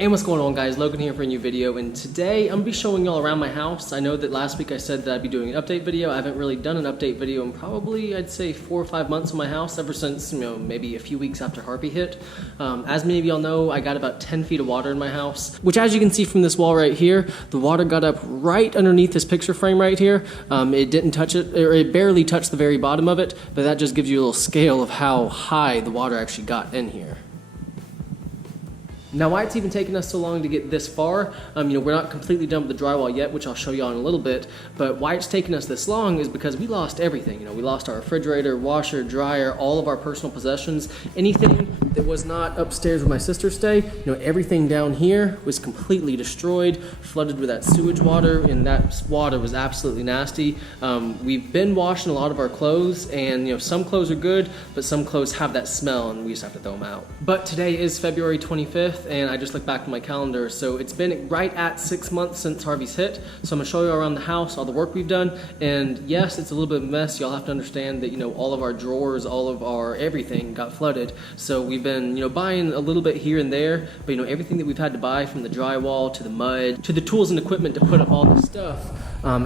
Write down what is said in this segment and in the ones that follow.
And what's going on, guys? Logan here for a new video, and today I'm gonna be showing y'all around my house. I know that last week I said that I'd be doing an update video. I haven't really done an update video in probably, I'd say, 4 or 5 months on my house, ever since, maybe a few weeks after Harvey hit. As many of y'all know, I got about 10 feet of water in my house, which, as you can see from this wall right here, the water got up right underneath this picture frame right here. It didn't touch it, or it barely touched the very bottom of it, but that just gives you a little scale of how high the water actually got in here. Now, why it's even taken us so long to get this far, we're not completely done with the drywall yet, which I'll show you all in a little bit, but why it's taken us this long is because we lost everything. We lost our refrigerator, washer, dryer, all of our personal possessions, anything that was not upstairs where my sisters stay. Everything down here was completely destroyed, flooded with that sewage water, and that water was absolutely nasty. We've been washing a lot of our clothes, and some clothes are good, but some clothes have that smell, and we just have to throw them out. But today is February 25th, and I just looked back at my calendar, so it's been right at 6 months since Harvey's hit. So I'm gonna show you around the house all the work we've done, and yes, it's a little bit of a mess. Y'all have to understand that all of our drawers, all of our everything got flooded. So we've been buying a little bit here and there, but everything that we've had to buy, from the drywall to the mud to the tools and equipment to put up all this stuff,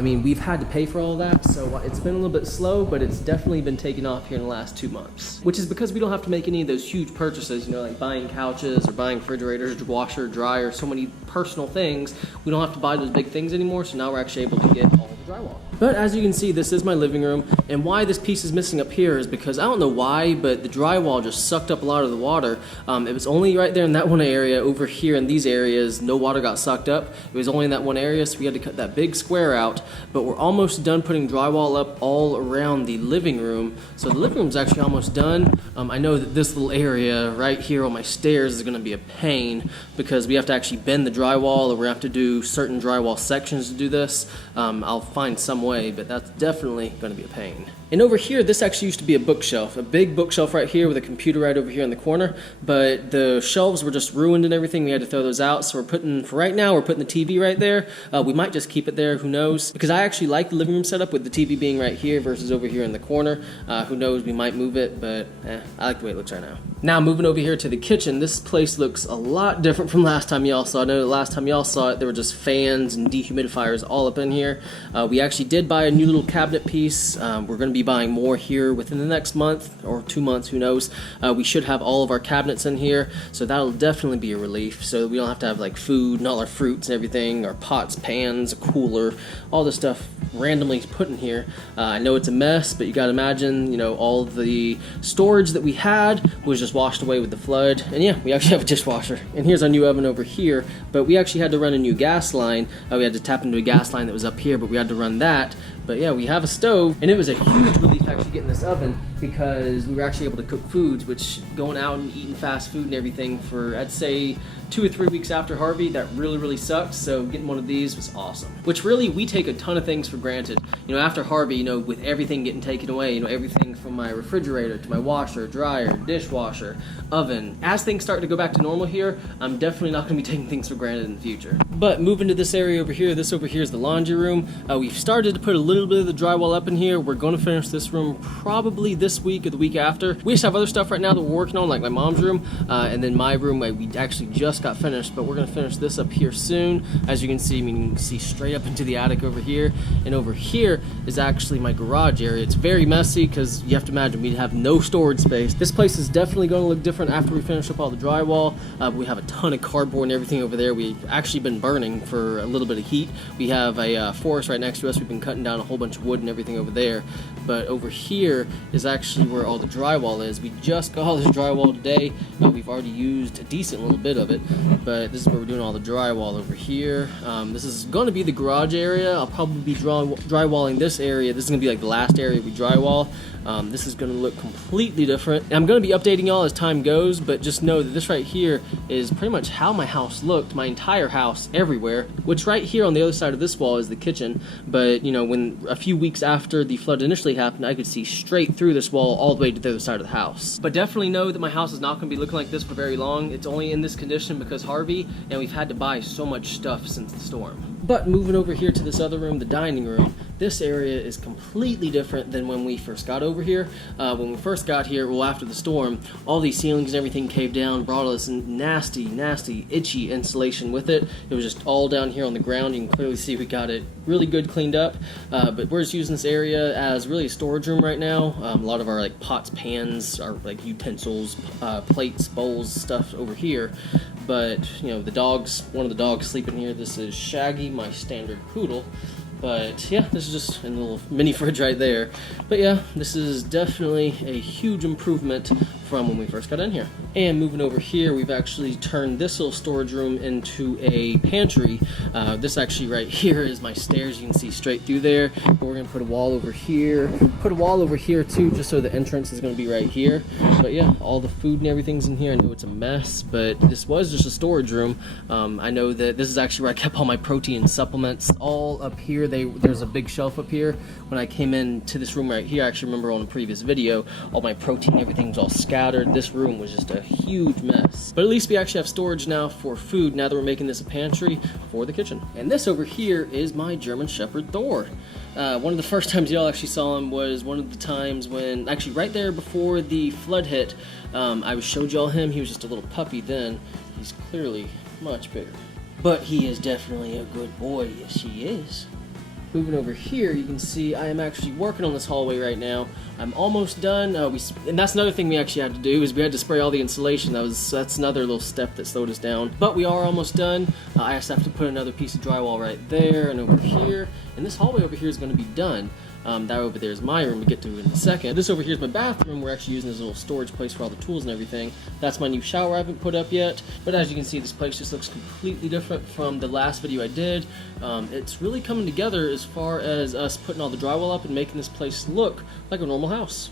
we've had to pay for all that, so it's been a little bit slow, but it's definitely been taking off here in the last 2 months. Which is because we don't have to make any of those huge purchases, like buying couches or buying refrigerators, washer, dryer, so many personal things. We don't have to buy those big things anymore, so now we're actually able to get all the drywall. But as you can see, this is my living room, and why this piece is missing up here is because I don't know why, but the drywall just sucked up a lot of the water. It was only right there in that one area. Over here in these areas, no water got sucked up. It was only in that one area, so we had to cut that big square out. But we're almost done putting drywall up all around the living room. So the living room's actually almost done. I know that this little area right here on my stairs is going to be a pain because we have to actually bend the drywall, or we have to do certain drywall sections to do this. I'll find some way, but that's definitely going to be a pain. And over here, this actually used to be a bookshelf, a big bookshelf right here with a computer right over here in the corner, but the shelves were just ruined and everything. We had to throw those out, so for right now, we're putting the TV right there. We might just keep it there, who knows, because I actually like the living room setup with the TV being right here versus over here in the corner. Who knows, we might move it, but I like the way it looks right now. Now, moving over here to the kitchen, this place looks a lot different from last time y'all saw it. I know the last time y'all saw it, there were just fans and dehumidifiers all up in here. We actually did buy a new little cabinet piece. We're going to be buying more here within the next month or 2 months, who knows. We should have all of our cabinets in here, so that'll definitely be a relief, so we don't have to have like food and all our fruits and everything, our pots, pans, a cooler, all this stuff randomly put in here. I know it's a mess, but you gotta imagine, all the storage that we had was just washed away with the flood. And yeah, we actually have a dishwasher. And here's our new oven over here, but we actually had to run a new gas line. We had to tap into a gas line that was up here, but we had to run that. But yeah, we have a stove, and it was a huge relief actually getting this oven, because we were actually able to cook foods, which going out and eating fast food and everything for, I'd say, 2 or 3 weeks after Harvey, that really sucked. So getting one of these was awesome. Which really, we take a ton of things for granted. After Harvey, with everything getting taken away, everything from my refrigerator to my washer, dryer, dishwasher, oven. As things start to go back to normal here, I'm definitely not going to be taking things for granted in the future. But moving to this area over here, this over here is the laundry room. We've started to put a little bit of the drywall up in here. We're going to finish this room probably this week or the week after. We just have other stuff right now that we're working on, like my mom's room, and then my room, we actually just got finished, but we're going to finish this up here soon. As you can see, you can see straight up into the attic over here, and over here is actually my garage area. It's very messy because you have to imagine we have no storage space. This place is definitely going to look different after we finish up all the drywall. We have a ton of cardboard and everything over there. We've actually been burning for a little bit of heat. We have a forest right next to us. We've been cutting down a whole bunch of wood and everything over there, but over here is actually where all the drywall is. We just got all this drywall today. We've already used a decent little bit of it, but this is where we're doing all the drywall over here. This is going to be the garage area. I'll probably be drywalling this area. This is going to be like the last area we drywall. This is going to look completely different. And I'm going to be updating y'all as time goes, but just know that this right here is pretty much how my house looked, my entire house, everywhere, which right here on the other side of this wall is the kitchen. But, when a few weeks after the flood initially happened, I could see straight through this wall all the way to the other side of the house. But definitely know that my house is not going to be looking like this for very long. It's only in this condition because Harvey, and we've had to buy so much stuff since the storm. But moving over here to this other room, the dining room, this area is completely different than when we first got over here. When we first got here, well, after the storm, all these ceilings and everything caved down, brought us nasty, itchy insulation with it. It was just all down here on the ground. You can clearly see we got it really good cleaned up, but we're just using this area as really a storage room right now. A lot of our like pots, pans, our like utensils, plates, bowls, stuff over here. But you know, one of the dogs sleeping here. This is Shaggy, my standard poodle. But yeah, this is just a little mini fridge right there. But yeah, this is definitely a huge improvement from when we first got in here. And moving over here, we've actually turned this little storage room into a pantry. This actually right here is my stairs. You can see straight through there. But we're gonna put a wall over here. Put a wall over here too, just so the entrance is gonna be right here. But yeah, all the food and everything's in here. I know it's a mess, but this was just a storage room. I know that this is actually where I kept all my protein supplements. All up here, there's a big shelf up here. When I came into this room right here, I actually remember on a previous video, all my protein, everything was all scattered. This room was just a huge mess. But at least we actually have storage now for food, now that we're making this a pantry for the kitchen. And this over here is my German Shepherd Thor. One of the first times y'all actually saw him was one of the times when, actually right there before the flood hit, I showed y'all him. He was just a little puppy then. He's clearly much bigger. But he is definitely a good boy, yes he is. Moving over here, you can see I am actually working on this hallway right now. I'm almost done. And that's another thing we actually had to do, is we had to spray all the insulation. That's another little step that slowed us down. But we are almost done. I just have to put another piece of drywall right there and over here. And this hallway over here is going to be done. That over there is my room. We'll get to it in a second. This over here is my bathroom. We're actually using this little storage place for all the tools and everything. That's my new shower I haven't put up yet. But as you can see, this place just looks completely different from the last video I did. It's really coming together as far as us putting all the drywall up and making this place look like a normal house.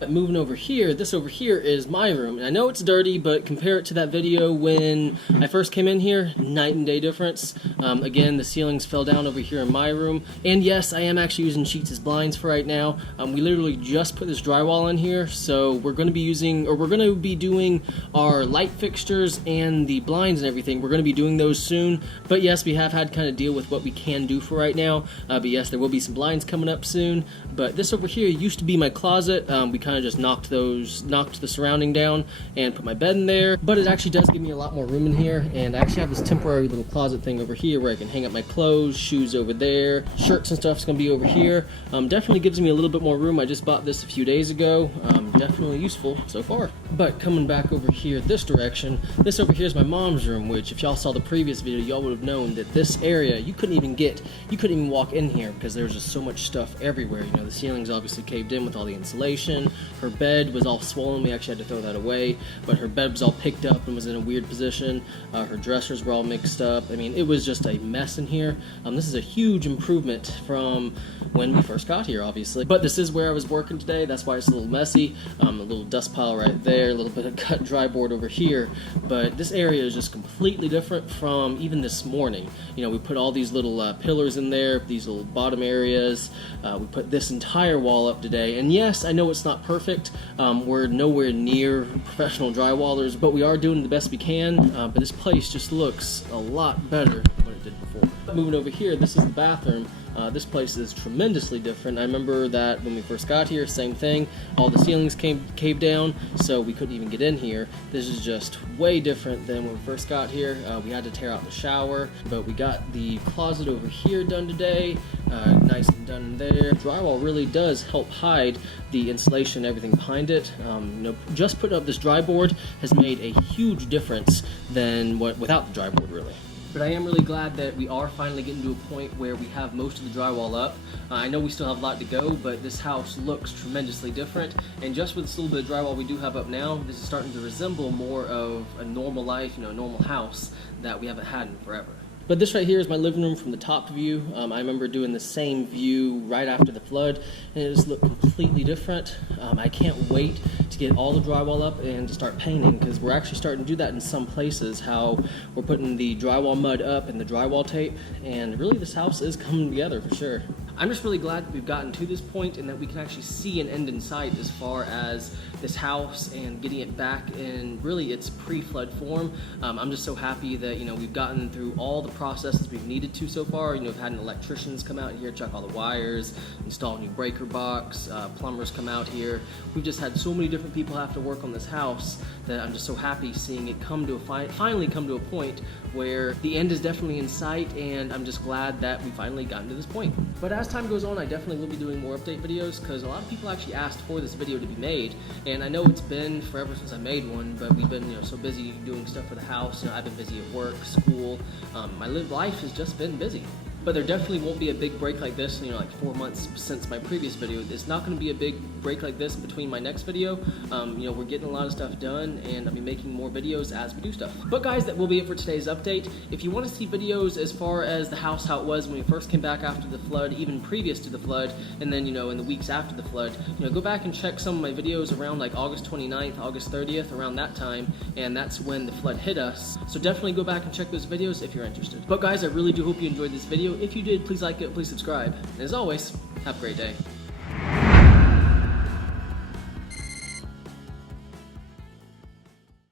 But moving over here, this over here is my room. And I know it's dirty, but compare it to that video when I first came in here, night and day difference. Again, the ceilings fell down over here in my room. And yes, I am actually using sheets as blinds for right now. We literally just put this drywall in here, so we're going to be doing our light fixtures and the blinds and everything. We're going to be doing those soon. But yes, we have had to kind of deal with what we can do for right now. But yes, there will be some blinds coming up soon. But this over here used to be my closet. We kind of just knocked the surrounding down and put my bed in there, but it actually does give me a lot more room in here. And I actually have this temporary little closet thing over here where I can hang up my clothes, shoes over there, shirts and stuff's gonna be over here. Definitely gives me a little bit more room. I just bought this a few days ago. Definitely useful so far. But coming back over here this direction, this over here is my mom's room, which if y'all saw the previous video, y'all would have known that this area you couldn't even walk in here because there was just so much stuff everywhere. You know, the ceilings obviously caved in with all the insulation. Her bed was all swollen. We actually had to throw that away, but her bed was all picked up and was in a weird position. Her dressers were all mixed up. I mean, it was just a mess in here. This is a huge improvement from when we first got here, obviously. But this is where I was working today. That's why it's a little messy. A little dust pile right there, a little bit of cut dry board over here. But this area is just completely different from even this morning. You know, we put all these little pillars in there, these little bottom areas. We put this entire wall up today. And yes, I know it's not perfect. We're nowhere near professional drywallers, but we are doing the best we can. But this place just looks a lot better than what it did before. Moving over here, this is the bathroom. This place is tremendously different. I remember that when we first got here, same thing. All the ceilings caved down, so we couldn't even get in here. This is just way different than when we first got here. We had to tear out the shower, but we got the closet over here done today. Nice and done in there. Drywall really does help hide the insulation and everything behind it. You know, just putting up this dry board has made a huge difference than without the dry board, really. But I am really glad that we are finally getting to a point where we have most of the drywall up. I know we still have a lot to go, but this house looks tremendously different. And just with this little bit of drywall we do have up now, this is starting to resemble more of a normal life, you know, a normal house that we haven't had in forever. But this right here is my living room from the top view. I remember doing the same view right after the flood, and it just looked completely different. I can't wait to get all the drywall up and to start painting, because we're actually starting to do that in some places, how we're putting the drywall mud up and the drywall tape, and really this house is coming together for sure. I'm just really glad that we've gotten to this point and that we can actually see an end in sight as far as this house and getting it back in really its pre-flood form. I'm just so happy that, you know, we've gotten through all the processes we've needed to so far. You know, we've had electricians come out here, check all the wires, install a new breaker box, plumbers come out here. We've just had so many different people have to work on this house that I'm just so happy seeing it come to finally come to a point where the end is definitely in sight, and I'm just glad that we finally gotten to this point. But as time goes on, I definitely will be doing more update videos because a lot of people actually asked for this video to be made, and I know it's been forever since I made one, but we've been, you know, so busy doing stuff for the house. You know, I've been busy at work, school. My life has just been busy. But there definitely won't be a big break like this, you know, like 4 months since my previous video. It's not going to be a big break like this between my next video. You know, we're getting a lot of stuff done, and I'll be making more videos as we do stuff. But guys, that will be it for today's update. If you want to see videos as far as the house, how it was when we first came back after the flood, even previous to the flood, and then, you know, in the weeks after the flood, you know, go back and check some of my videos around like August 29th, August 30th, around that time, and that's when the flood hit us. So definitely go back and check those videos if you're interested. But guys, I really do hope you enjoyed this video. If you did, please like it, please subscribe. And as always, have a great day.